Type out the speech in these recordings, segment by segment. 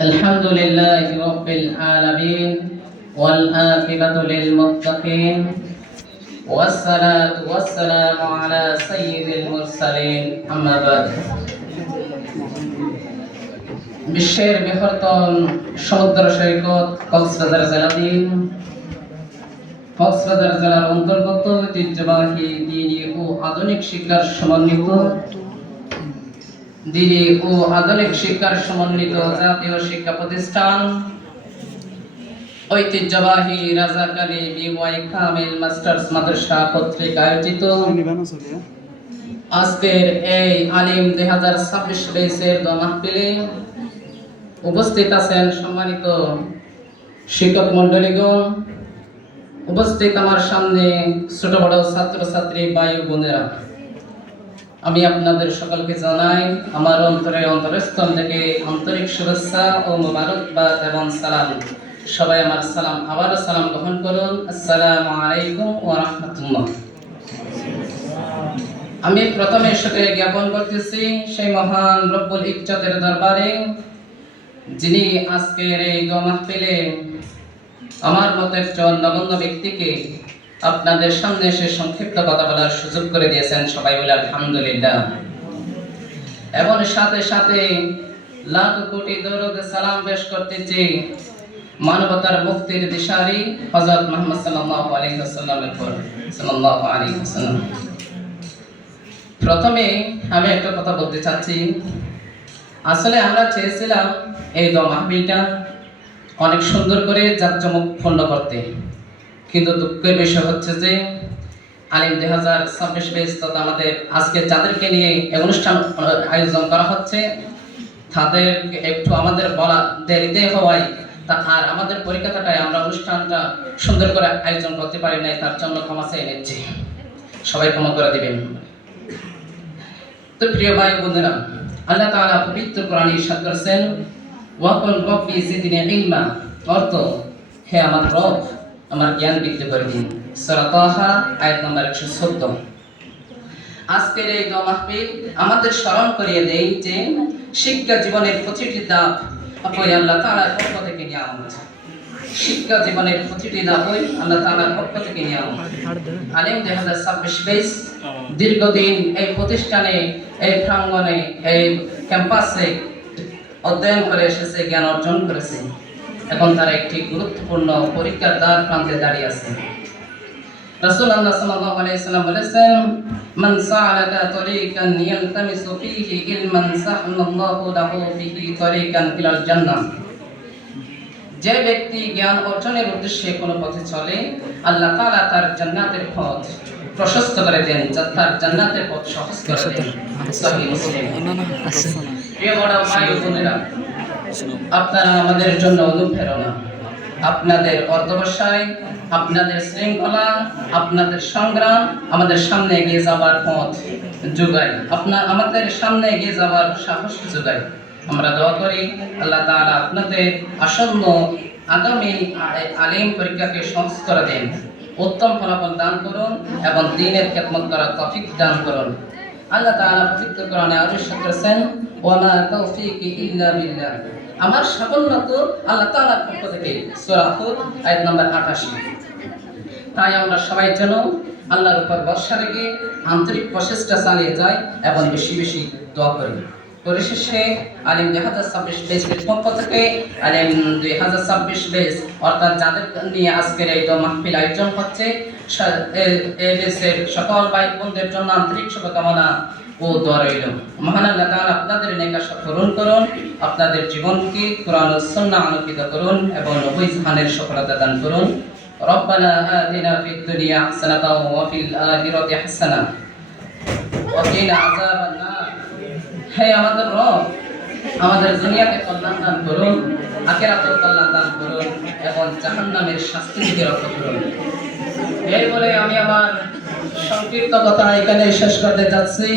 الحمد لله رب العالمين والعاقبة للمتقين والصلاة والسلام على سيد المرسلين أما بعد বিশ্বের বৃহত্তম সমুদ্র সৈকত কক্সবাজার জেলাধীন কক্সবাজার জেলার অন্তর্গত ঐতিহ্যবাহী দিনী ও আধুনিক শিক্ষার সমন্বিত জাতীয় শিক্ষা প্রতিষ্ঠান ঐতিহ্যবাহী রাজাকালী বিওয়াই কামিল মাস্টার্স মাদ্রাসা কর্তৃক আয়োজিত আজকের এই আলিম 2026 ব্যাচের মাহফিলে উপস্থিত আছেন সম্মানিত শিক্ষক মণ্ডলীগণ, উপস্থিত আমার সামনে ছোট বড় ছাত্রছাত্রী ভাই ও বোনেরা, আমি আপনাদের সকলকে জানাই আমার অন্তরস্থল থেকে আন্তরিক শুভেচ্ছা ও মোবারকবাদ এবং সালাম। সবাই আমার সালাম আবারও সালাম গ্রহণ করুন। আসসালামু আলাইকুম ওয়া রাহমাতুল্লাহ। আমি প্রথমে সাথে জ্ঞাপন করতেছি সেই মহান রব্বুল ইজ্জতের দরবারে, যিনি আজকের এই মাহফিলে আমার মতো একজন নগণ্য ব্যক্তিকে আপনাদের সামনে এসে সংক্ষিপ্ত কথা বলার সুযোগ করে দিয়েছেন। সবাই বলে আলহামদুলিল্লাহ। এবং সাথে সাথে লাখ কোটি দরুদ সালাম পেশ করতেছি মানবতার মুক্তির দিশারি হযরত মুহাম্মদ সাল্লাল্লাহু আলাইহি ওয়াসাল্লামের উপর সাল্লাল্লাহু আলাইহি ওয়াসাল্লাম। প্রথমে আমি একটা কথা বলতে চাচ্ছি। আসলে আমরা চেয়েছিলাম এই মাহফিলটা অনেক সুন্দর করে জাঁকজমকপূর্ণ করতে, কিন্তু দুঃখের বিষয় হচ্ছে যে আলিম 2026 ব্যাচ তথা আমাদের আজকে যাদেরকে নিয়ে অনুষ্ঠান আয়োজন করা হচ্ছে তাদের একটু আমাদের বলা দেরিতে হওয়ায় আর আমাদের পরিকল্পনাটায় আমরা অনুষ্ঠানটা সুন্দর করে আয়োজন করতে পারি নাই, তার জন্য ক্ষমা চেয়ে নিচ্ছি। সবাই ক্ষমা করে দিবেন। তো প্রিয় ভাই বোনেরা, আল্লাহ তাআলা পবিত্র কোরআনে ইরশাদ করেছেন ওয়াকুল রব্বি জিদনি ইলমা, অর্থ হে আমার রব আমার জ্ঞান বৃদ্ধি করে দিন। সূরা তাহা আয়াত নম্বর 114। আজকের এই মাহফিল আমাদের স্মরণ করিয়ে দেয় যে শিক্ষা জীবনের প্রতিটি ধাপ আল্লাহ তাআলার পক্ষ থেকে নিয়ামত। শিক্ষা জীবনের প্রতিটি ধাপই আল্লাহ তাআলার পক্ষ থেকে নিয়ামত। আলিম 2026 ব্যাচ দীর্ঘদিন এই প্রতিষ্ঠানে, এই প্রাঙ্গণে, এই ক্যাম্পাসে অধ্যয়ন করে এসেছে, জ্ঞান অর্জন করেছে। এখন তারা একটি গুরুত্বপূর্ণ পরীক্ষার দ্বার প্রান্তে দাঁড়িয়ে আছে। রাসূলুল্লাহ সাল্লাল্লাহু আলাইহি ওয়াসাল্লাম বলেছেন মান সালাকা তরিকান ইয়ালতামিসু ফীহি ইলমান সাহাল্লাল্লাহু লাহু ফীহি তরিকান ইলাল জান্নাহ। যে ব্যক্তি জ্ঞান অর্জনের উদ্দেশ্যে কোনো পথে চলে, আল্লাহ তাআলা তার জান্নাতের পথ প্রশস্ত করে দেন, তার জান্নাতের পথ সহজ করে দেন। সহিহ মুসলিম। প্রিয় বড় ভাই ও বোনেরা, আপনারা আমাদের জন্য অনুপ্রেরণা। আপনাদের অধ্যবসায়, আপনাদের শৃঙ্খলা, আপনাদের সংগ্রাম আমাদের সামনে এগিয়ে যাবার পথ যোগায়, আমাদের সামনে এগিয়ে যাবার সাহস যোগায়। আমরা দোয়া করি আল্লাহ তাআলা আপনাদের আসন্ন আগামী আলিম পরীক্ষাকে সহজ করে দেন, উত্তম ফলাফল দান করুন এবং দ্বীনের খেদমত করার তৌফিক দান করুন। আল্লাহ তাআলা পবিত্র কোরআনে আরো ইরশাদ করেছেন ওয়া মা তাওফীকি ইল্লা বিল্লাহ, আমার সাফল্য তো আল্লাহ তাআলার পক্ষ থেকে। সূরা হুদ আয়াত নম্বর 88। তাই আমরা সবাই যেন আল্লাহর উপর ভরসা রেখে আন্তরিক প্রচেষ্টা চালিয়ে যাই এবং বেশি বেশি দোয়া করি। পরিশেষে আলিম 2026 ব্যাচের পক্ষ থেকে আলিম 2026 ব্যাচ অর্থাৎ যাদের নিয়ে আজকের এই মাহফিল আয়োজন হচ্ছে এই ব্যাচের সকল ভাই বোনদের জন্য আন্তরিক শুভকামনা ও দোয়া রইল। মহান আল্লাহ তাআলা আপনাদের নেক আশা পূরণ করুন, আপনাদের জীবনকে কোরআন ও সুন্নাহ আলোকিত করুন এবং নবী জাহানের সফলতা দান করুন। রব্বানা আতিনা ফিদ দুনিয়া হাসানাতাও ওয়া ফিল আখিরাতি হাসানা ওয়া কিনা আযাবান নার। হে আমাদের রব, আমাদের দুনিয়াতে কল্যাণ দান করুন, আখিরাতেও কল্যাণ দান করুন এবং জাহান্নামের শাস্তি থেকে রক্ষা করুন। এই বলে আমি আমার সংক্ষিপ্ত কথা এখানে শেষ করতে যাচ্ছি।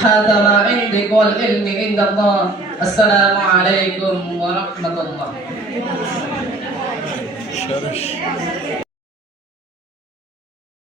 হাদা মা ইনদি ওয়াল ইলমি ইনদাল্লাহ। আসসালামু আলাইকুম ওয়া রাহমাতুল্লাহ।